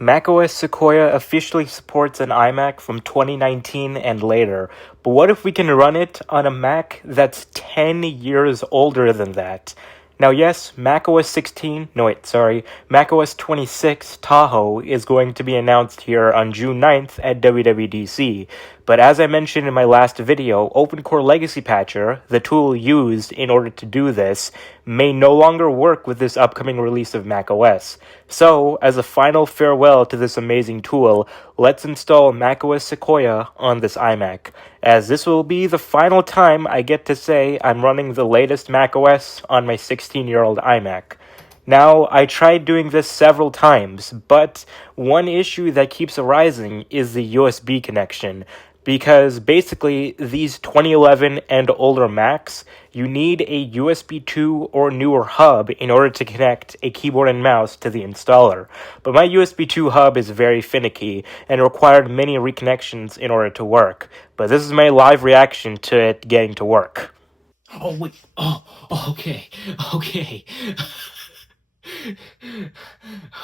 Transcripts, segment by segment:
macOS Sequoia officially supports an iMac from 2019 and later, but what if we can run it on a Mac that's 10 years older than that? Now, yes, macOS 26 Tahoe is going to be announced here on June 9th at WWDC, but as I mentioned in my last video, OpenCore Legacy Patcher, the tool used in order to do this, may no longer work with this upcoming release of macOS. So, as a final farewell to this amazing tool, let's install macOS Sequoia on this iMac, as this will be the final time I get to say I'm running the latest macOS on my 16-year-old iMac. Now, I tried doing this several times, but one issue that keeps arising is the USB connection. Because basically, these 2011 and older Macs, you need a USB 2 or newer hub in order to connect a keyboard and mouse to the installer. But my USB 2 hub is very finicky and required many reconnections in order to work. But this is my live reaction to it getting to work. Oh, wait. Okay.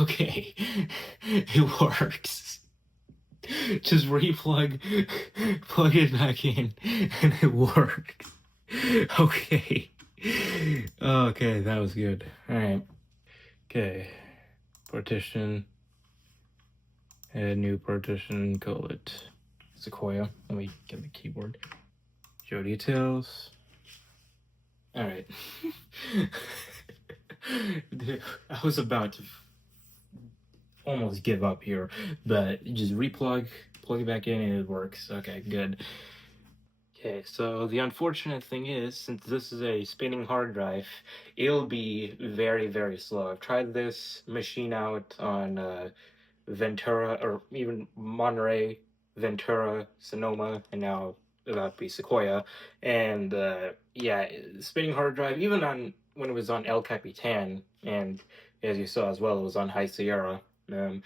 Okay. It works. Just plug it back in, and it works. Okay. Okay, that was good. Alright. Okay. Partition. Add new partition, call it Sequoia. Let me get the keyboard. Show details. Alright. I was about to almost give up here, but just plug it back in and it works. Okay, good. Okay, so the unfortunate thing is, since this is a spinning hard drive, it'll be very, very slow. I've tried this machine out on Ventura, or even Monterey, Ventura, Sonoma, and now about to be Sequoia. And yeah, spinning hard drive, even on when it was on El Capitan, and as you saw as well, it was on High Sierra. Um,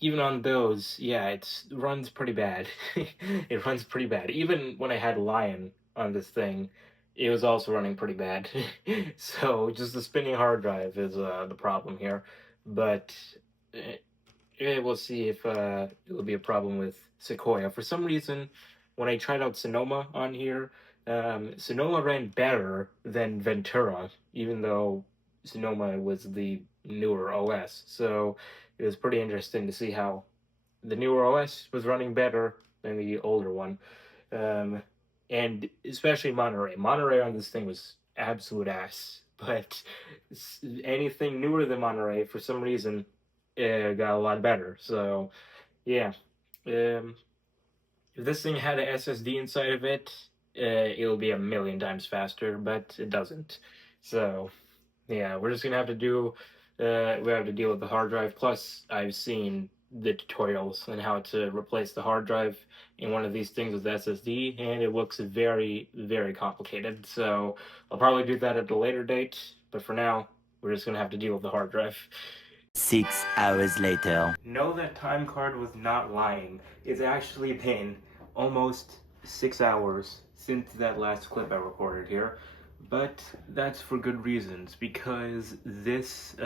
Even on those, yeah, it runs pretty bad. It runs pretty bad. Even when I had Lion on this thing, it was also running pretty bad. So just the spinning hard drive is the problem here. But we'll see if it will be a problem with Sequoia. For some reason, when I tried out Sonoma on here, Sonoma ran better than Ventura, even though Sonoma was the newer OS. So it was pretty interesting to see how the newer OS was running better than the older one. Um, and especially Monterey. Monterey on this thing was absolute ass. But anything newer than Monterey, for some reason, got a lot better. So, yeah. Um, if this thing had a SSD inside of it, it'll be a million times faster, but it doesn't. So, yeah, we're just gonna have to we have to deal with the hard drive. Plus, I've seen the tutorials on how to replace the hard drive in one of these things with SSD, and it looks very, very complicated. So I'll probably do that at a later date, but for now, we're just gonna have to deal with the hard drive. 6 hours later. No, that time card was not lying. It's actually been almost 6 hours since that last clip I recorded here. But that's for good reasons, because this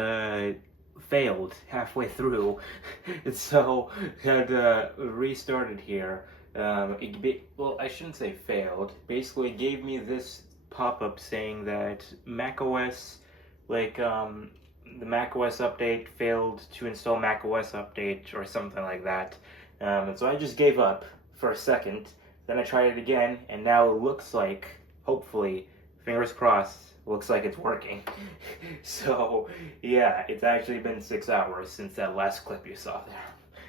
failed halfway through. So had restarted here. Well, I shouldn't say failed. Basically, it gave me this pop-up saying that macOS, the macOS update failed to install macOS update or something like that. And so I just gave up for a second. Then I tried it again, and now it looks like, hopefully, fingers crossed, looks like it's working. So, yeah, it's actually been 6 hours since that last clip you saw there.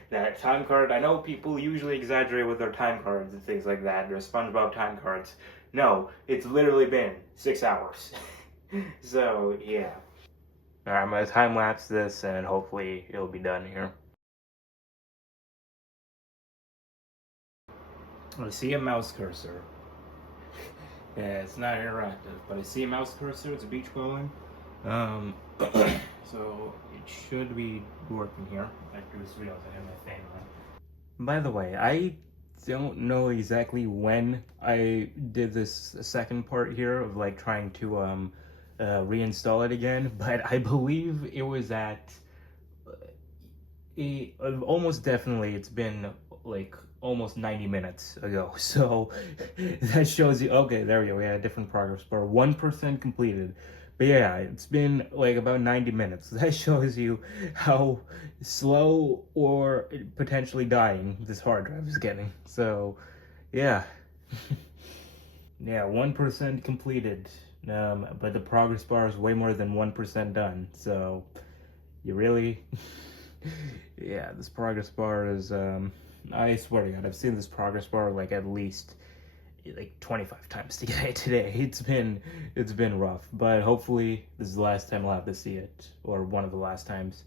That time card, I know people usually exaggerate with their time cards and things like that, their SpongeBob time cards. No, it's literally been 6 hours. So, yeah. Alright, I'm gonna time lapse this and hopefully it'll be done here. I see a mouse cursor. Yeah, it's not interactive, but I see a mouse cursor, it's a beach bowling. So it should be working here. After this video, I have my fan on. By the way, I don't know exactly when I did this second part here of like trying to reinstall it again, but I believe it was at Almost definitely it's been like almost 90 minutes ago. So that shows you, okay, there we go. We had a different progress bar. 1% completed. But yeah, it's been like about 90 minutes. That shows you how slow or potentially dying this hard drive is getting. So yeah. Yeah, 1% completed. But the progress bar is way more than 1% done. So you really, yeah, this progress bar is, I swear to God, I've seen this progress bar like at least like 25 times today. It's been rough, but hopefully this is the last time I'll have to see it, or one of the last times.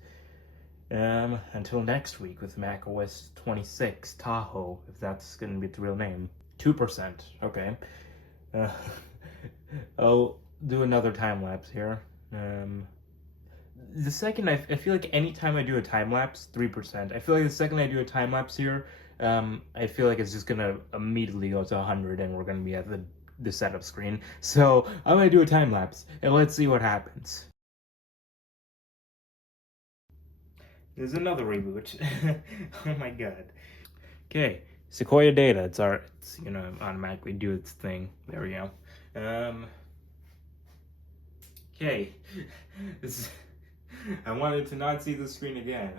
Until next week with macOS 26 Tahoe, if that's gonna be its real name. 2%, okay. Uh, I'll do another time lapse here. The second I feel like anytime I do a time lapse, 3%. I feel like the second I do a time lapse here, I feel like it's just gonna immediately go to 100, and we're gonna be at the setup screen. So I'm gonna do a time lapse, and let's see what happens. There's another reboot. Oh my god. Okay, Sequoia data. It's automatically do its thing. There we go. Okay. This. I wanted to not see the screen again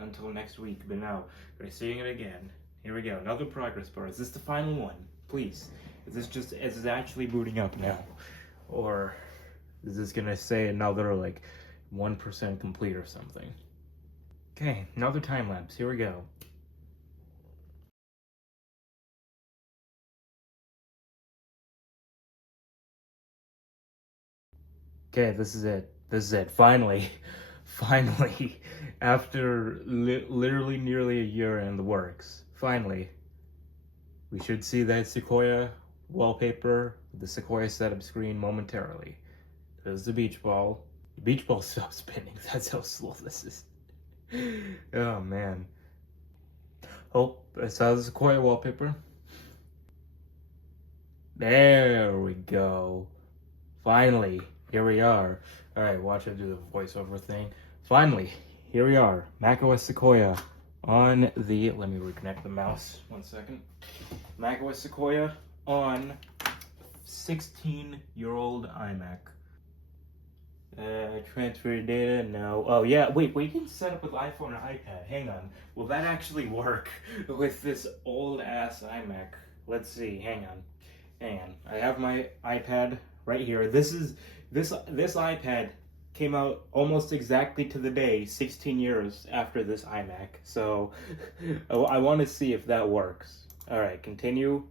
until next week, but now we're seeing it again. Here we go, another progress bar. Is this the final one? Please. Is it actually booting up now? Or is this gonna say another like 1% complete or something? Okay, another time lapse. Here we go. Okay, this is it. This is it. Finally, finally, after literally nearly a year in the works, finally, we should see that Sequoia wallpaper, the Sequoia setup screen momentarily. There's the beach ball. The beach ball stopped spinning. That's how slow this is. Oh man. Oh, I saw the Sequoia wallpaper. There we go. Finally, here we are. Alright, watch it do the voiceover thing. Finally, here we are. macOS Sequoia on the, let me reconnect the mouse, 1 second. macOS Sequoia on 16-year-old iMac. Transfer data, no. Oh yeah, wait, you can set up with iPhone or iPad. Hang on. Will that actually work with this old ass iMac? Let's see, hang on. I have my iPad right here. This iPad came out almost exactly to the day 16 years after this iMac. So I want to see if that works. All right, continue.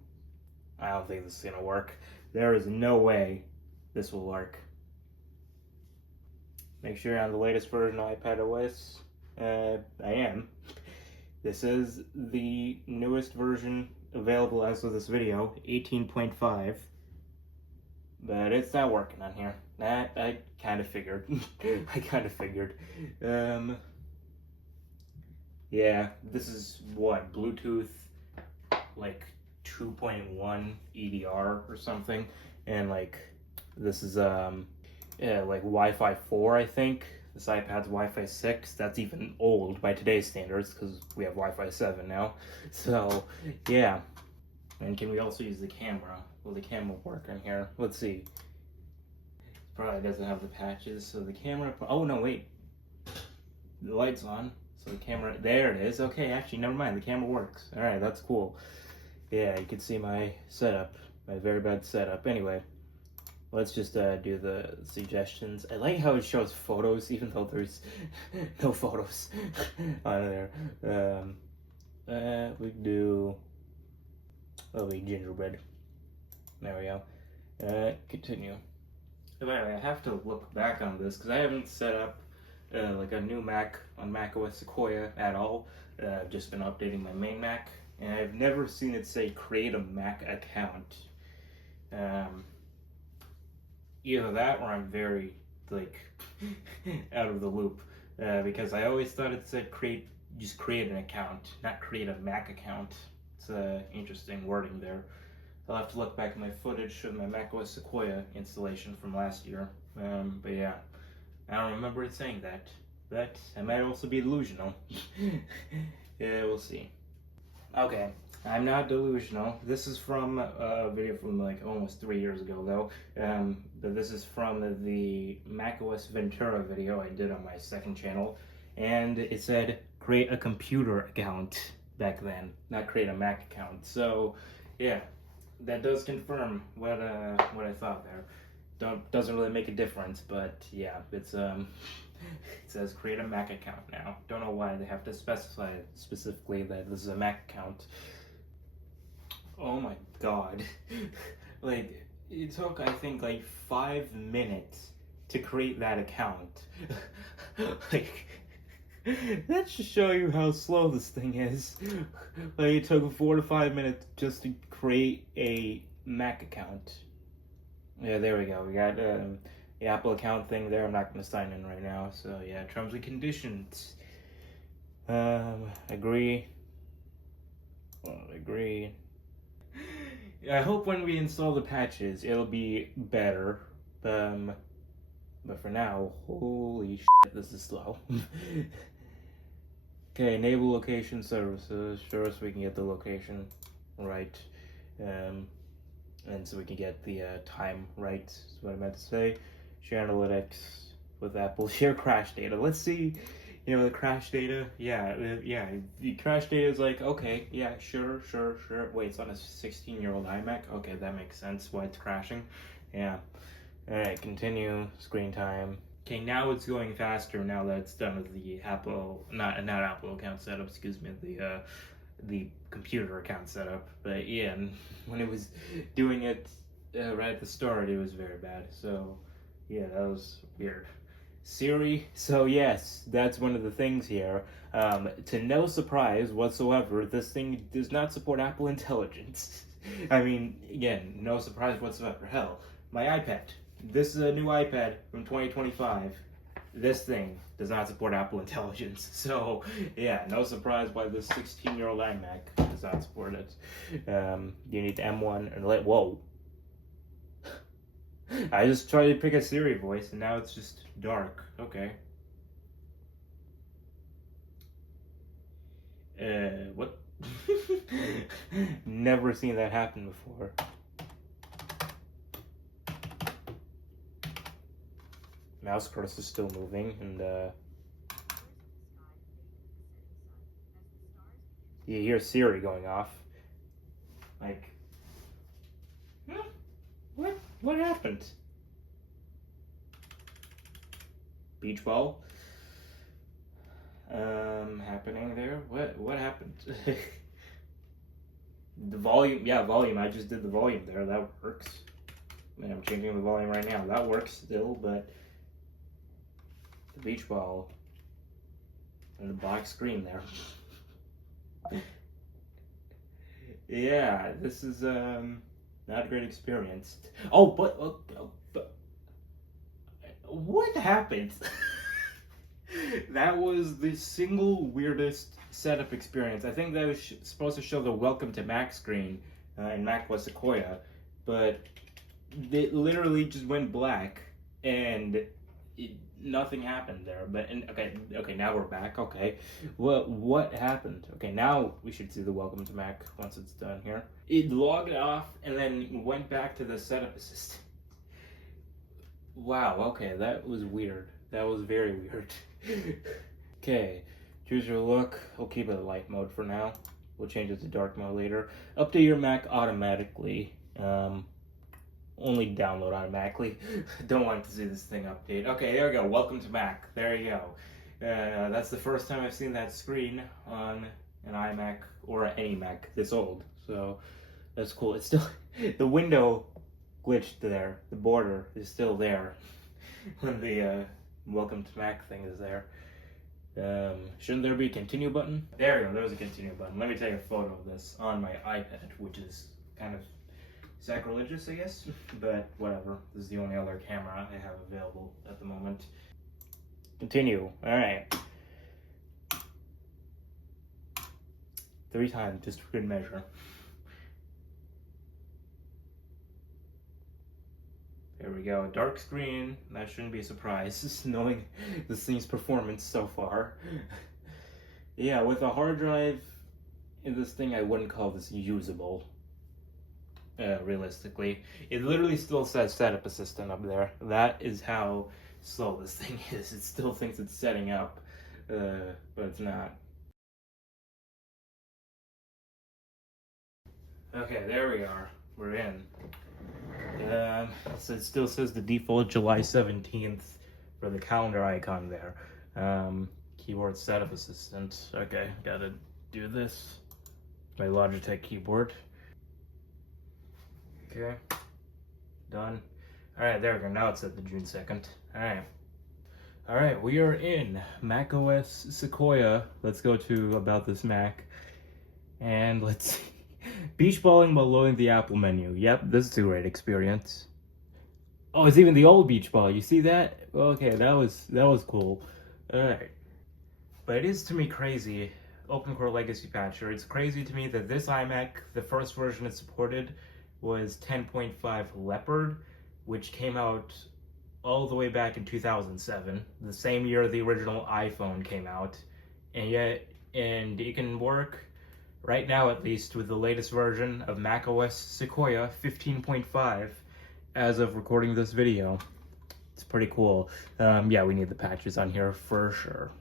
I don't think this is gonna work. There is no way this will work. Make sure you're on the latest version of iPad OS. I am. This is the newest version available as of this video, 18.5. But it's not working on here. That I kind of figured. Yeah, this is what, Bluetooth like 2.1 EDR or something, and like this is like Wi-Fi 4, I think. This iPad's Wi-Fi 6. That's even old by today's standards because we have Wi-Fi 7 now. So yeah. And can we also use the camera? Will the camera work on here? Let's see. Probably doesn't have the patches, so the camera. Oh no, wait. The light's on, so the camera. There it is. Okay, actually, never mind. The camera works. All right, that's cool. Yeah, you can see my setup, my very bad setup. Anyway, let's just do the suggestions. I like how it shows photos, even though there's no photos on there. We do. Oh, wait, gingerbread. There we go. Continue. By the way, I have to look back on this because I haven't set up like a new Mac on macOS Sequoia at all. I've just been updating my main Mac, and I've never seen it say create a Mac account. Either that or I'm very like out of the loop because I always thought it said just create an account, not create a Mac account. It's interesting wording there. I'll have to look back at my footage of my macOS Sequoia installation from last year. But yeah, I don't remember it saying that. but I might also be delusional. Yeah, we'll see. Okay, I'm not delusional. This is from a video from like almost 3 years ago though. But this is from the macOS Ventura video I did on my second channel. And it said, create a computer account back then, not create a Mac account. So, yeah, that does confirm what I thought there. Doesn't really make a difference, but yeah, it's it says create a Mac account now. Don't know why they have to specify specifically that this is a Mac account. Oh my god. Like, it took, I think, like 5 minutes to create that account. Like, that should show you how slow this thing is. Like, it took 4 to 5 minutes just to create a Mac account. Yeah, there we go. We got the Apple account thing there. I'm not going to sign in right now. So, yeah, terms and conditions. Agree. Well, agree. I hope when we install the patches, it'll be better. But for now, holy shit, this is slow. Okay, enable location services. Sure, so we can get the location right. And so we can get the time right, is what I meant to say. Share analytics with Apple. Share crash data. Let's see, the crash data. Yeah, the crash data is like, okay, yeah, sure. Wait, it's on a 16-year-old iMac? Okay, that makes sense why it's crashing. Yeah. Alright, continue, screen time. Okay, now it's going faster now that it's done with the Apple, not Apple account setup, excuse me, the computer account setup. But yeah, when it was doing it right at the start, it was very bad. So yeah, that was weird. Siri, so yes, that's one of the things here. To no surprise whatsoever, this thing does not support Apple Intelligence. I mean, again, no surprise whatsoever. Hell, my iPad. This is a new iPad from 2025. This thing does not support Apple Intelligence. So, yeah, no surprise why this 16-year-old iMac does not support it. You need M1 and whoa. I just tried to pick a Siri voice and now it's just dark. Okay. What? Never seen that happen before. Mouse cursor is still moving, and you hear Siri going off. Like, what happened? Beach ball? Happening there? What happened? The volume, yeah, volume. I just did the volume there. That works. I mean, I'm changing the volume right now. That works still, but the beach ball and the black screen there. Yeah, this is not a great experience. Oh, but what happened? That was the single weirdest setup experience. I think that was supposed to show the welcome to Mac screen in macOS Sequoia, but it literally just went black and nothing happened there. But okay, now we're back. Okay, what happened? Okay, now we should see the welcome to Mac once it's done here. It logged off and then went back to the setup assistant. Wow. Okay, that was weird. That was very weird. Okay, choose your look. We'll keep it at light mode for now. We'll change it to dark mode later. Update your Mac automatically. Only download automatically. Don't want to see this thing update. Okay, there we go. Welcome to Mac. There you go. That's the first time I've seen that screen on an iMac or any Mac this old. So that's cool. It's still the window glitched there. The border is still there when the welcome to Mac thing is there. Shouldn't there be a continue button? There we go. There's a continue button. Let me take a photo of this on my iPad, which is kind of sacrilegious, I guess, but whatever. This is the only other camera I have available at the moment. Continue. All right. 3 times, just for good measure. There we go. Dark screen. That shouldn't be a surprise, just knowing this thing's performance so far. Yeah, with a hard drive in this thing, I wouldn't call this usable. Realistically, it literally still says setup assistant up there. That is how slow this thing is. It still thinks it's setting up, but it's not. Okay, there we are. We're in. So it still says the default July 17th for the calendar icon there. Keyboard setup assistant. Okay, gotta do this. My Logitech keyboard. Okay, done. Alright, there we go. Now it's at the June 2nd. Alright, we are in macOS Sequoia. Let's go to About This Mac. And let's see. Beach balling while loading the Apple menu. Yep, this is a great experience. Oh, it's even the old beach ball. You see that? Okay, that was cool. Alright. But it is to me crazy. Open Core Legacy Patcher. It's crazy to me that this iMac, the first version it supported, was 10.5 Leopard, which came out all the way back in 2007, the same year the original iPhone came out, and it can work right now, at least, with the latest version of macOS Sequoia 15.5 as of recording this video. It's pretty cool. Yeah, we need the patches on here for sure.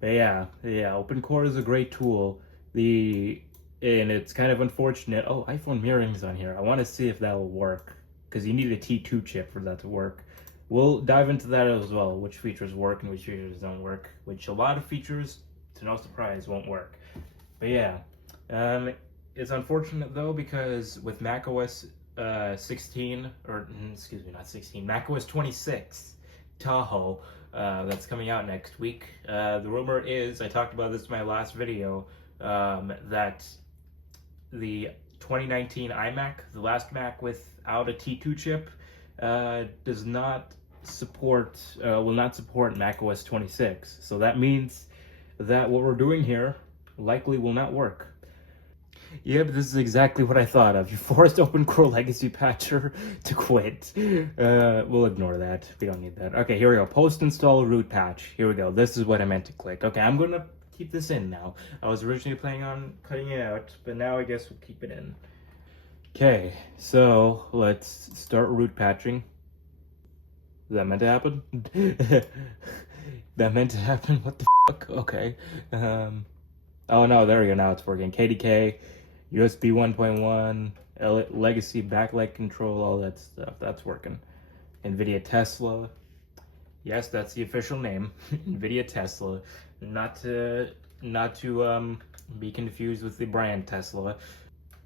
But yeah, Open Core is a great tool. And it's kind of unfortunate. Oh, iPhone mirroring's on here. I want to see if that will work, because you need a T2 chip for that to work. We'll dive into that as well, which features work and which features don't work, which a lot of features, to no surprise, won't work. But yeah, it's unfortunate though, because with macOS 16, or excuse me, not 16, macOS 26 Tahoe, that's coming out next week. The rumor is, I talked about this in my last video, that the 2019 iMac, the last Mac without a T2 chip, does not support, will not support macOS 26. So that means that what we're doing here likely will not work. Yeah, but this is exactly what I thought of. You forced Open Core Legacy Patcher to quit. We'll ignore that. We don't need that. Okay, here we go. Post-install root patch. Here we go. This is what I meant to click. Okay, I'm gonna keep this in now. I was originally planning on cutting it out, but now I guess we'll keep it in. Okay, so let's start root patching. Is that meant to happen? That meant to happen? What the fuck? Okay. Oh no, there we go. Now it's working. KDK, USB 1.1, legacy backlight control, all that stuff. That's working. NVIDIA Tesla. Yes, that's the official name. NVIDIA Tesla. Not to be confused with the brand Tesla.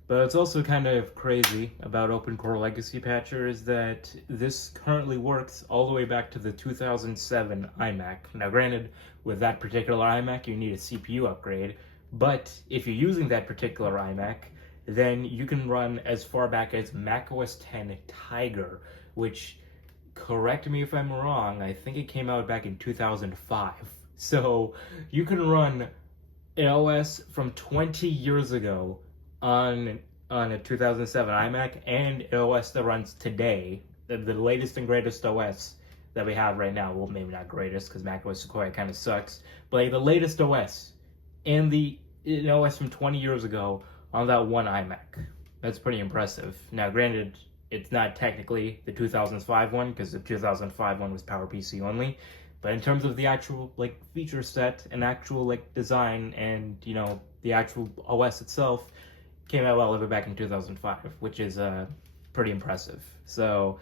But it's also kind of crazy about Open Core Legacy Patcher is that this currently works all the way back to the 2007 iMac. Now granted, with that particular iMac, you need a CPU upgrade, but if you're using that particular iMac, then you can run as far back as macOS 10 Tiger, which, correct me if I'm wrong, I think it came out back in 2005. So you can run an OS from 20 years ago on a 2007 iMac, and an OS that runs today, the latest and greatest OS that we have right now. Well, maybe not greatest, because macOS Sequoia kind of sucks, but like the latest OS and an OS from 20 years ago on that one iMac. That's pretty impressive. Now, granted, it's not technically the 2005 one, because the 2005 one was PowerPC only, but in terms of the actual like feature set and actual like design and the actual OS itself, came out all the way back in 2005, which is pretty impressive. So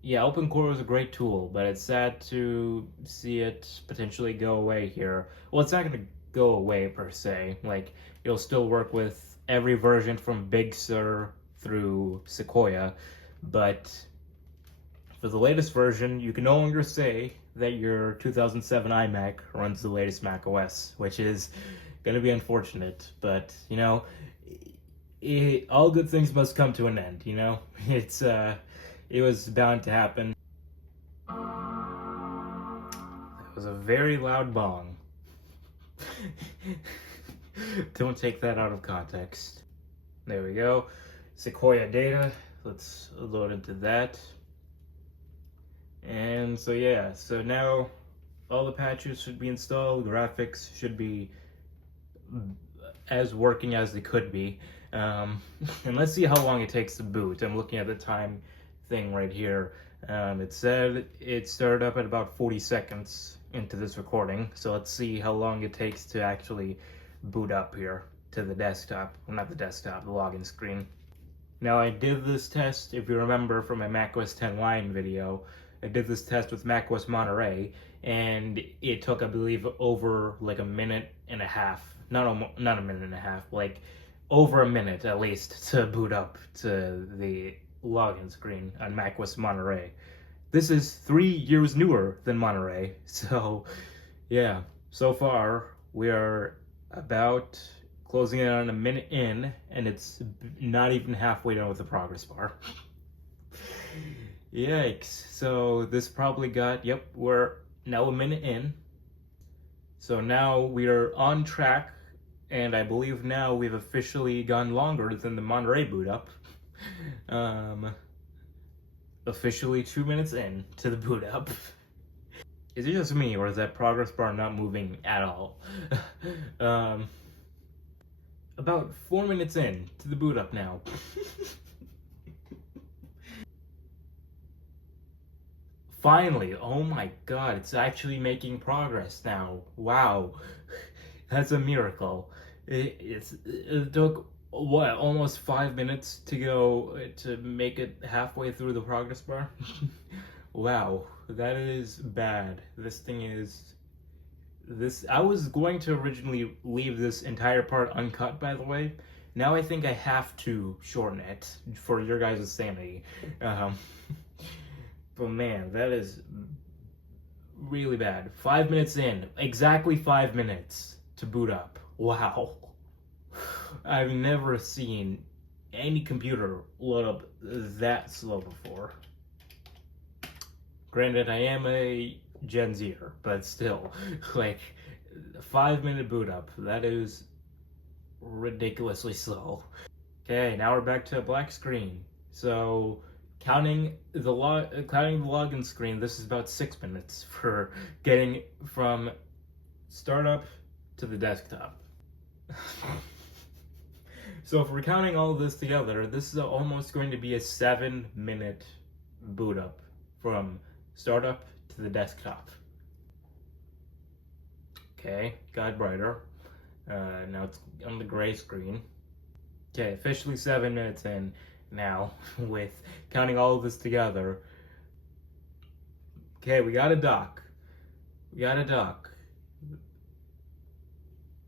yeah, Open Core is a great tool, but it's sad to see it potentially go away here. Well, it's not going to go away per se. Like, it'll still work with every version from Big Sur through Sequoia, but for the latest version, you can no longer say that your 2007 iMac runs the latest macOS, which is going to be unfortunate, but all good things must come to an end, it was bound to happen. That was a very loud bong. Don't take that out of context. There we go. Sequoia data. let's load into that. And so yeah, so now all the patches should be installed, graphics should be as working as they could be. And let's see how long it takes to boot. I'm looking at the time thing right here. It said it started up at about 40 seconds into this recording, so let's see how long it takes to actually boot up here to the desktop. Well, not the desktop, the login screen. Now I did this test, if you remember from my macOS 10 Lion video, I did this test with macOS Monterey, and it took, I believe, over like a minute and a half. Not a minute and a half, like over a minute at least to boot up to the login screen on macOS Monterey. This is 3 years newer than Monterey, so yeah, so far we are about closing in on a minute in, and it's not even halfway done with the progress bar. Yikes. So this probably got, yep, we're now a minute in. So now we are on track, and I believe now we've officially gone longer than the Monterey boot up. Officially 2 minutes in to the boot up. Is it just me, or is that progress bar not moving at all? About 4 minutes in to the boot up now. Finally, oh my god, it's actually making progress now. Wow, that's a miracle. It took, what, almost 5 minutes to go to make it halfway through the progress bar? Wow, that is bad. This thing is... I was going to originally leave this entire part uncut, by the way. Now I think I have to shorten it for your guys' sanity. But man, that is really bad. 5 minutes in, exactly 5 minutes to boot up. Wow. I've never seen any computer load up that slow before. Granted, I am a Gen Zer, but still, like, 5 minute boot up, that is ridiculously slow. Okay, now we're back to a black screen. So, counting the login screen, this is about 6 minutes for getting from startup to the desktop. So if we're counting all of this together, this is almost going to be a 7 minute boot up from startup to the desktop. Okay, got brighter. Now it's on the gray screen. Okay, officially 7 minutes in now with counting all of this together. Okay, we got a dock.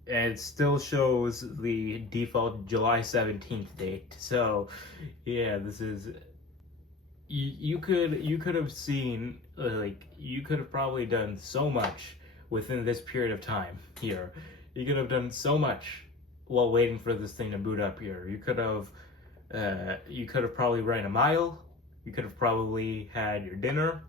And it still shows the default July 17th date. So, yeah, this is... You could have seen, like, you could have probably done so much within this period of time here. You could have done so much while waiting for this thing to boot up here. You could have probably ran a mile. You could have probably had your dinner.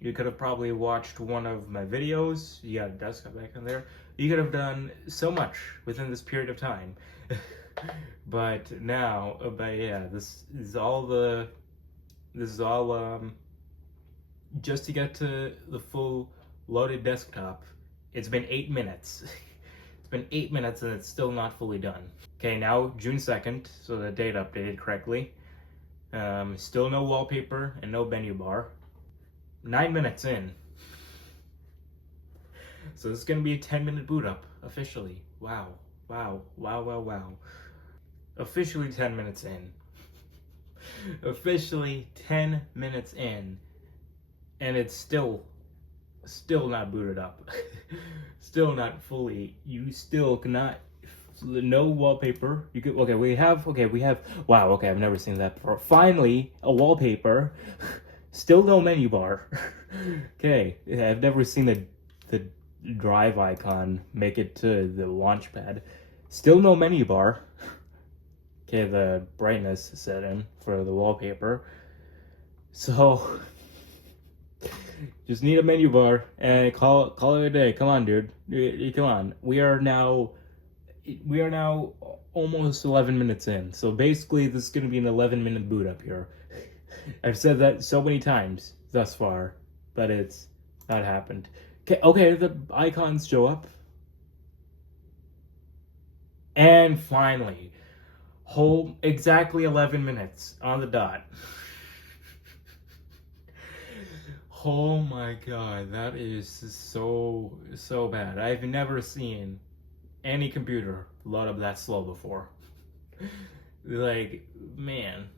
You could have probably watched one of my videos. You got a desktop back in there. You could have done so much within this period of time. But now, yeah, this is all just to get to the full loaded desktop. It's been 8 minutes. It's been 8 minutes and it's still not fully done. Okay, now June 2nd, so the date updated correctly. Still no wallpaper and no menu bar. 9 minutes in. So this is gonna be a 10-minute boot up, officially. Wow. Officially 10 minutes in. Officially 10 minutes in. And it's still not booted up. Still not fully. You still cannot. No wallpaper. You could. We have. Wow. Okay, I've never seen that before. Finally, a wallpaper. Still no menu bar. Okay, I've never seen the drive icon make it to the launch pad. Still no menu bar. Okay, the brightness is set in for the wallpaper. So just need a menu bar and call it a day. Come on, dude. Come on. We are now we are now almost 11 minutes in. So basically, this is going to be an 11-minute boot up here. I've said that so many times thus far, but it's not happened. Okay, the icons show up. And finally, exactly 11 minutes on the dot. Oh my god, that is so bad. I've never seen any computer load up that slow before. Like, man,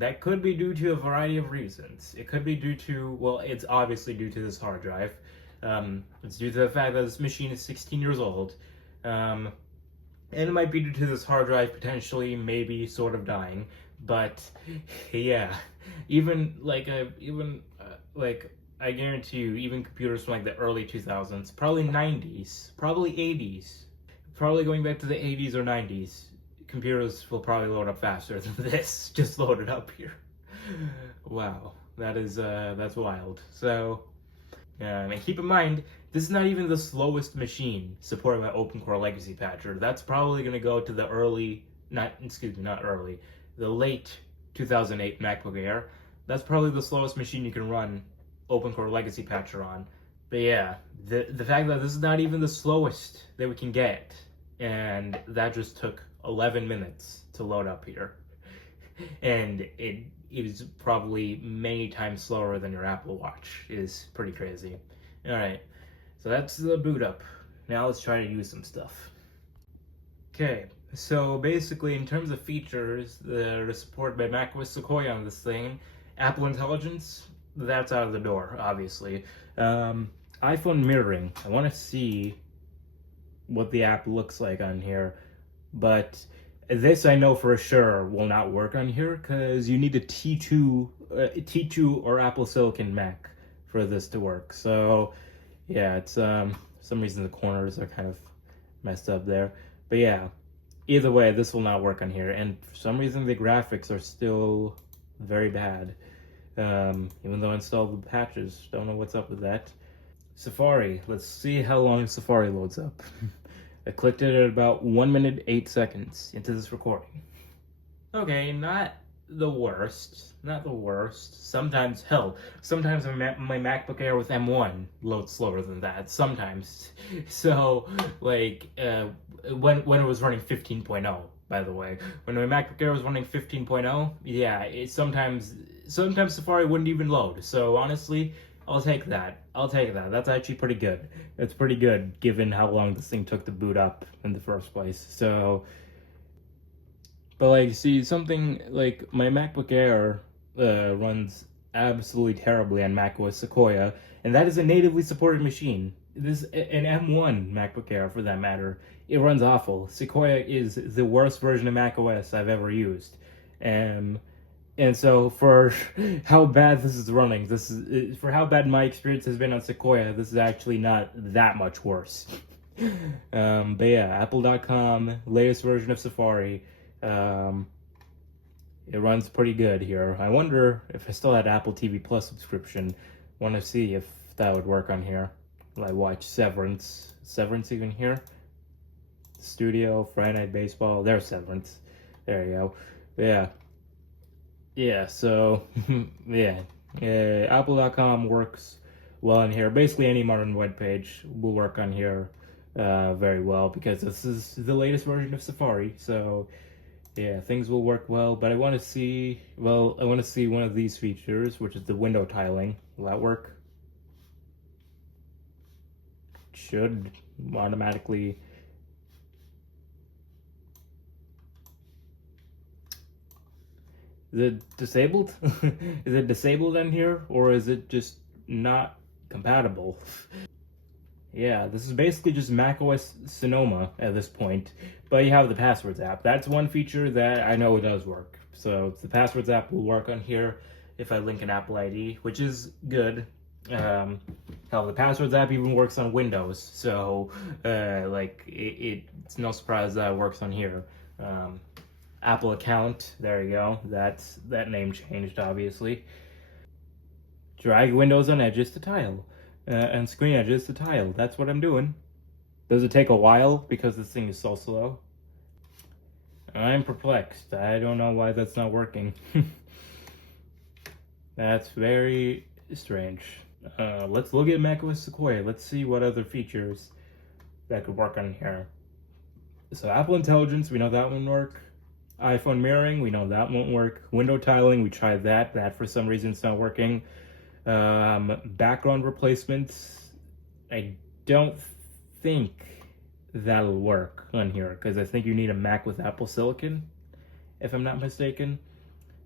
that could be due to a variety of reasons. It could be due to, well, it's obviously due to this hard drive. It's due to the fact that this machine is 16 years old. And it might be due to this hard drive potentially, maybe, sort of dying. But, yeah, I guarantee you, even computers from like the early 2000s, probably 90s, probably 80s, probably going back to the 80s or 90s, computers will probably load up faster than this just loaded up here. Wow, that's wild. So, and keep in mind, this is not even the slowest machine supported by OpenCore Legacy Patcher. That's probably going to go to the the late 2008 MacBook Air. That's probably the slowest machine you can run OpenCore Legacy Patcher on. But yeah, the fact that this is not even the slowest that we can get, and that just took 11 minutes to load up here. And it is probably many times slower than your Apple Watch. It is pretty crazy. Alright, so that's the boot up. Now let's try to use some stuff. Okay, so basically in terms of features that are supported by macOS Sequoia on this thing, Apple Intelligence, that's out of the door, obviously. iPhone mirroring, I want to see what the app looks like on here, but this I know for sure will not work on here because you need a T2 or Apple Silicon Mac for this to work. So yeah, it's for some reason the corners are kind of messed up there, but yeah, either way this will not work on here, and for some reason the graphics are still very bad, even though I installed the patches. Don't know what's up with that. Safari, let's see how long Safari loads up. I clicked it at about 1 minute 8 seconds into this recording. Okay, not the worst. Sometimes my MacBook Air with M1 loads slower than that. Sometimes. So, like, when it was running 15.0, by the way. When my MacBook Air was running 15.0, yeah, sometimes Safari wouldn't even load. So, honestly, I'll take that. That's actually pretty good. It's pretty good given how long this thing took to boot up in the first place. So, but like, see, something like my MacBook Air runs absolutely terribly on macOS Sequoia, and that is a natively supported machine. This an M1 MacBook Air, for that matter. It runs awful. Sequoia is the worst version of macOS I've ever used, and so for how bad this is running, for how bad my experience has been on Sequoia, this is actually not that much worse. But yeah, Apple.com, latest version of Safari. It runs pretty good here. I wonder if I still had Apple TV Plus subscription. Want to see if that would work on here. I watch Severance. Severance even here? Studio, Friday Night Baseball. There's Severance. There you go. But yeah. Yeah, so, yeah. Apple.com works well on here. Basically, any modern web page will work on here very well because this is the latest version of Safari. So, yeah, things will work well. But I want to see one of these features, which is the window tiling. Will that work? It should automatically. Is it disabled? Is it disabled on here, or is it just not compatible? Yeah, this is basically just macOS Sonoma at this point, but you have the Passwords app. That's one feature that I know does work. So the Passwords app will work on here if I link an Apple ID, which is good. Hell, the Passwords app even works on Windows, so it's no surprise that it works on here. Apple account, there you go. That name changed, obviously. Drag windows on edges to tile, and screen edges to tile. That's what I'm doing. Does it take a while because this thing is so slow? I'm perplexed. I don't know why that's not working. That's very strange. Let's look at macOS Sequoia. Let's see what other features that could work on here. So Apple Intelligence, we know that won't work. iPhone mirroring, we know that won't work. Window tiling, we tried that. That for some reason it's not working. Background replacements, I don't think that'll work on here because I think you need a Mac with Apple Silicon, if I'm not mistaken.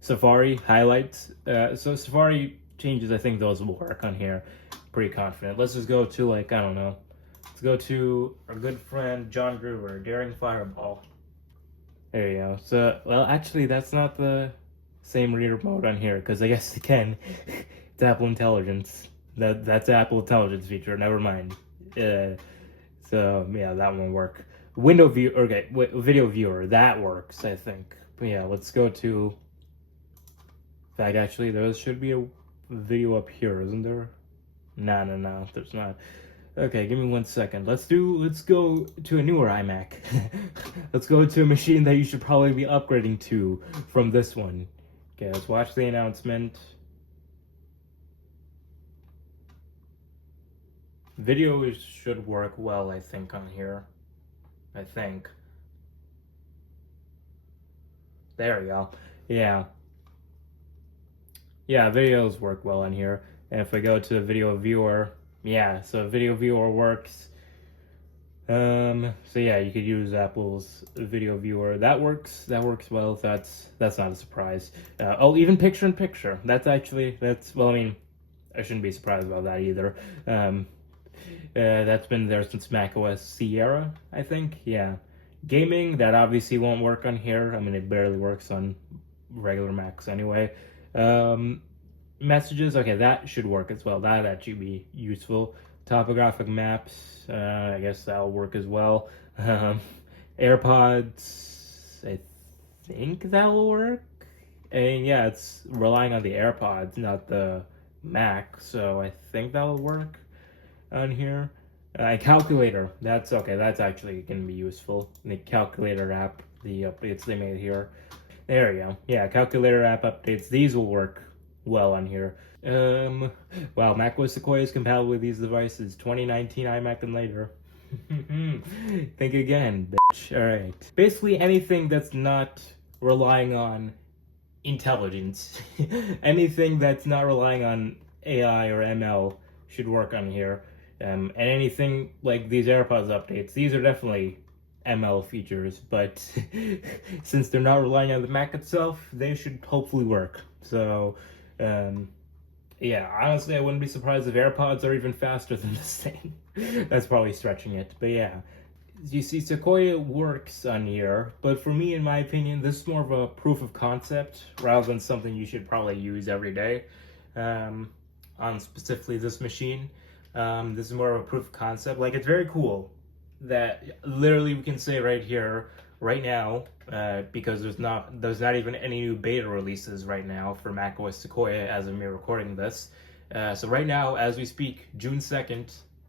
Safari highlights, so Safari changes, I think those will work on here. Pretty confident. Let's just go to, like, I don't know. Let's go to our good friend John Gruber, Daring Fireball. There you go. So, well, actually, that's not the same reader mode on here because I guess again, it's Apple Intelligence. That's Apple Intelligence feature. Never mind. So yeah, that won't work. Window view. Okay, video viewer. That works, I think. But yeah, let's go to. In fact, actually, there should be a video up here, isn't there? No, there's not. Okay, give me 1 second. Let's go to a newer iMac. Let's go to a machine that you should probably be upgrading to from this one. Okay, let's watch the announcement. Video should work well, I think, on here. I think. There we go. Yeah. Yeah, videos work well on here. And if I go to video viewer, yeah, so video viewer works. So yeah, you could use Apple's video viewer. That works well. That's not a surprise. Oh, even picture in picture. That's well, I mean, I shouldn't be surprised about that either. That's been there since macOS Sierra, I think. Yeah. Gaming, that obviously won't work on here. I mean, it barely works on regular Macs anyway. Messages, okay, that should work as well. That should be useful. Topographic maps, I guess that'll work as well. AirPods, I think that'll work. And yeah, it's relying on the AirPods, not the Mac, so I think that'll work on here. Calculator, that's okay, that's actually going to be useful. The calculator app, the updates they made here. There we go. Yeah, calculator app updates, these will work well on here. Wow, macOS Sequoia is compatible with these devices. 2019 iMac and later. Think again, bitch. Alright. Basically anything that's not relying on intelligence. Anything that's not relying on AI or ML should work on here. And anything like these AirPods updates, these are definitely ML features, but since they're not relying on the Mac itself, they should hopefully work. So, yeah, honestly, I wouldn't be surprised if AirPods are even faster than this thing. That's probably stretching it, but yeah. You see, Sequoia works on here, but for me, in my opinion, this is more of a proof of concept rather than something you should probably use every day on specifically this machine. This is more of a proof of concept. Like, it's very cool that literally we can say right here, right now, because there's not even any new beta releases right now for macOS Sequoia as of me recording this. So right now, as we speak, June 2nd,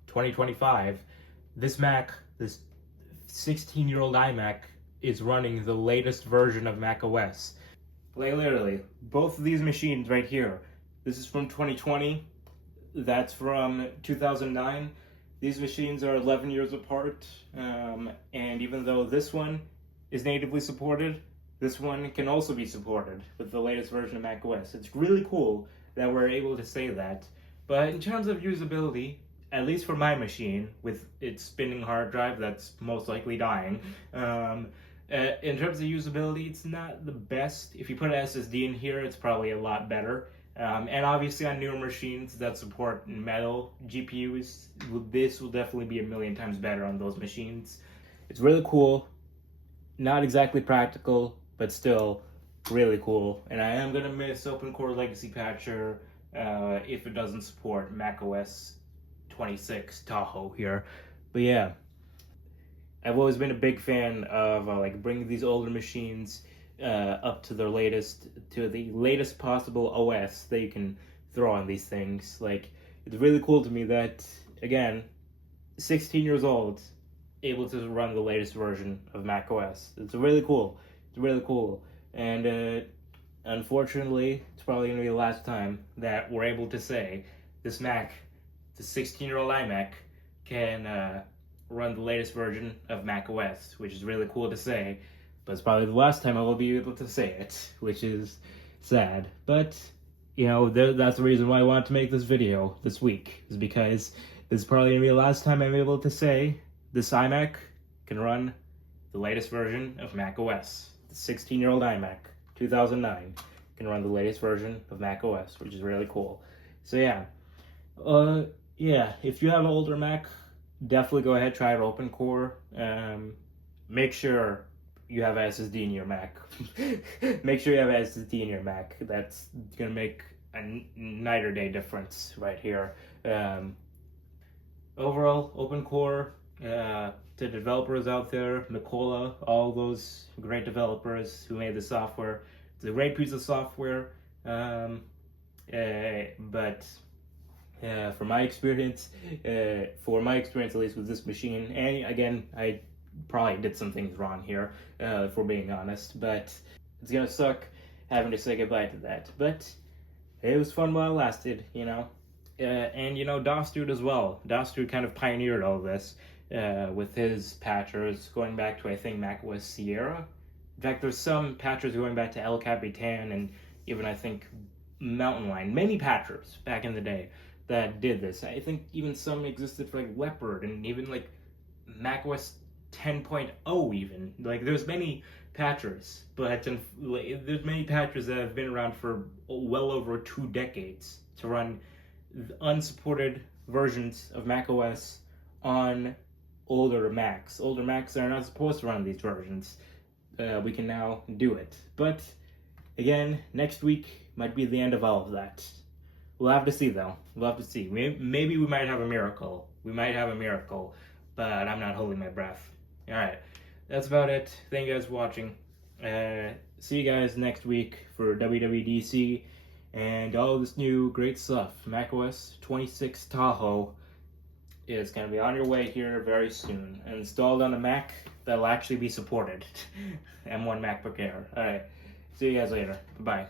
2025, this 16-year-old iMac is running the latest version of macOS. Like, literally, both of these machines right here, this is from 2020, that's from 2009. These machines are 11 years apart, and even though this one is natively supported, this one can also be supported with the latest version of macOS. It's really cool that we're able to say that. But in terms of usability, at least for my machine, with its spinning hard drive that's most likely dying, in terms of usability, it's not the best. If you put an SSD in here, it's probably a lot better. And obviously on newer machines that support metal GPUs, this will definitely be a million times better on those machines. It's really cool. Not exactly practical, but still really cool. And I am going to miss OpenCore Legacy Patcher if it doesn't support macOS 26 Tahoe here. But yeah, I've always been a big fan of like bringing these older machines up to the latest possible OS that you can throw on these things. Like, it's really cool to me that, again, 16 years old, able to run the latest version of macOS. It's really cool. It's really cool. And unfortunately, it's probably going to be the last time that we're able to say this Mac, the 16-year-old iMac, can run the latest version of macOS, which is really cool to say, but it's probably the last time I will be able to say it, which is sad. But, you know, that's the reason why I wanted to make this video this week, is because this is probably going to be the last time I'm able to say this iMac can run the latest version of macOS. The 16-year-old iMac, 2009, can run the latest version of macOS, which is really cool. So yeah, if you have an older Mac, definitely go ahead, try Open Core. Make sure you have SSD in your Mac. Make sure you have SSD in your Mac. That's gonna make a night or day difference right here. Overall, Open Core, to developers out there, Mikola, all those great developers who made the software. It's a great piece of software, but from my experience, at least with this machine, and again, I probably did some things wrong here, if we're being honest, but it's gonna suck having to say goodbye to that. But it was fun while it lasted, you know. And you know, DOSDude as well. DOSDude kind of pioneered all this with his patchers going back to, I think, macOS Sierra. In fact, there's some patchers going back to El Capitan and even, I think, Mountain Lion. Many patchers back in the day that did this. I think even some existed for like Leopard and even like macOS 10.0 even. Like there's many patchers, but there's many patchers that have been around for well over 2 decades to run unsupported versions of macOS on older Macs. Older Macs are not supposed to run these versions. We can now do it. But again, next week might be the end of all of that. We'll have to see, though. We'll have to see. Maybe we might have a miracle. We might have a miracle, but I'm not holding my breath. All right, that's about it. Thank you guys for watching. See you guys next week for WWDC and all this new great stuff. macOS 26 Tahoe is going to be on your way here very soon. And installed on a Mac that'll actually be supported. M1 MacBook Air. All right, see you guys later. Bye.